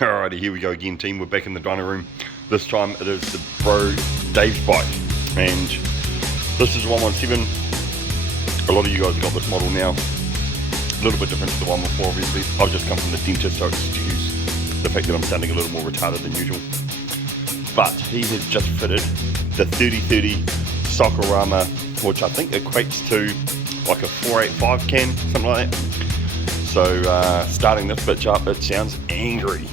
Alrighty, here we go again, team. We're back in the dyno room. This time it is the bro Dave's bike, and this is 117. A lot of you guys have got this model now. A little bit different to the one before, obviously. I've just come from the dentist, so excuse the fact that I'm sounding a little more retarded than usual. But he has just fitted the 3030 Socorama, which I think equates to like a 485 can, something like that. So starting this bitch up, it sounds angry.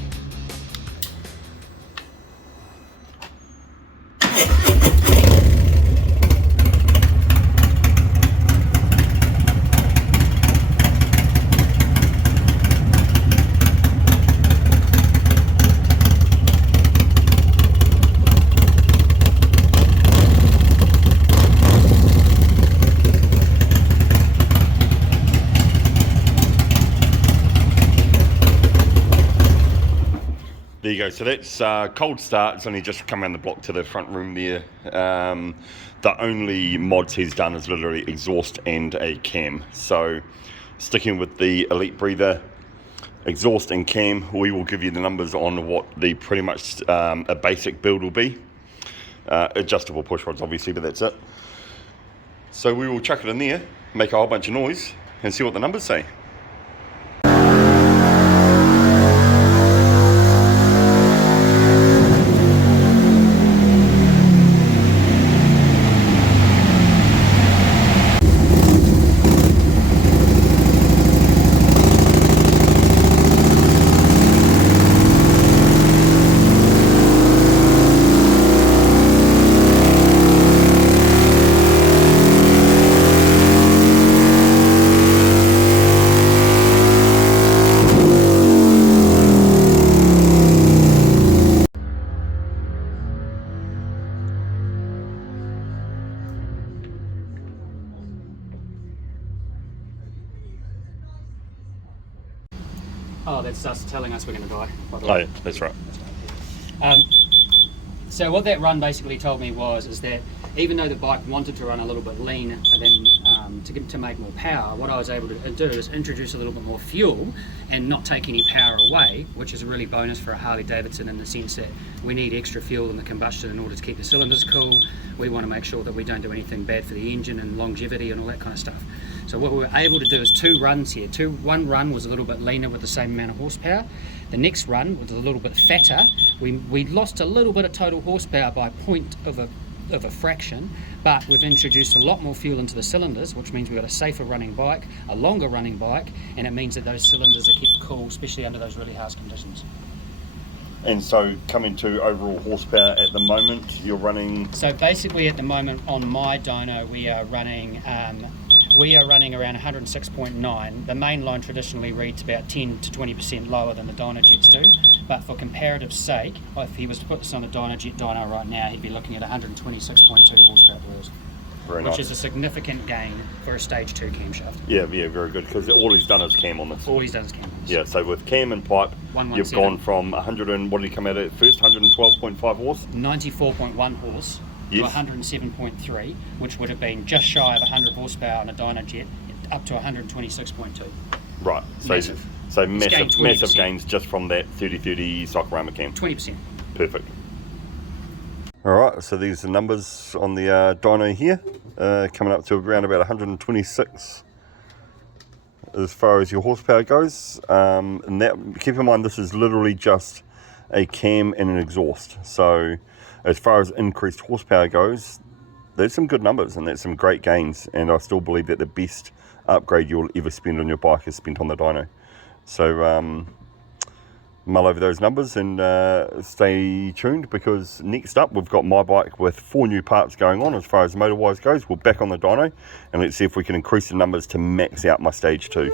There you go, so that's cold start. It's only just come around the block to the front room there. The only mods he's done is literally exhaust and a cam. So sticking with the Elite Breather, exhaust and cam, we will give you the numbers on what the pretty much a basic build will be. Adjustable push rods obviously, but that's it. So we will chuck it in there, make a whole bunch of noise and see what the numbers say. Oh, that's us telling us we're going to die, by the way. Oh, yeah, that's right. So what that run basically told me is that even though the bike wanted to run a little bit lean and then to make more power, what I was able to do is introduce a little bit more fuel and not take any power away, which is a really bonus for a Harley Davidson in the sense that we need extra fuel in the combustion in order to keep the cylinders cool. We want to make sure that we don't do anything bad for the engine and longevity and all that kind of stuff. So what we were able to do is two runs here. One run was a little bit leaner with the same amount of horsepower. The next run was a little bit fatter. We lost a little bit of total horsepower by point of a fraction, but we've introduced a lot more fuel into the cylinders, which means we've got a safer running bike, a longer running bike, and it means that those cylinders are kept cool, especially under those really harsh conditions. And so coming to overall horsepower at the moment, you're running... So basically at the moment on my dyno we are running around 106.9. The main line traditionally reads about 10 to 20% lower than the Dynojets do, but for comparative sake, if he was to put this on a Dynojet dyno right now, he'd be looking at 126.2 horsepower wheels. Very which nice. Is a significant gain for a stage 2 camshaft. Yeah, very good, because all he's done is cam on this. All he's done is cam. Yeah, so with cam and pipe, you've gone from 100 and, what did he come out at first, 112.5 horse? 94.1 horse. Yes. To 107.3, which would have been just shy of 100 horsepower on a Dynojet, up to 126.2. Right, Massive. So massive 20%. gains just from that 3030 Socorama cam. 20%. Perfect. Alright, so these are the numbers on the dyno here, coming up to around about 126 as far as your horsepower goes. And that, keep in mind, this is literally just a cam and an exhaust. So as far as increased horsepower goes, there's some good numbers and there's some great gains, and I still believe that the best upgrade you'll ever spend on your bike is spent on the dyno. So mull over those numbers and stay tuned, because next up we've got my bike with 4 new parts going on as far as motor wise goes. We're back on the dyno and let's see if we can increase the numbers to max out my stage 2.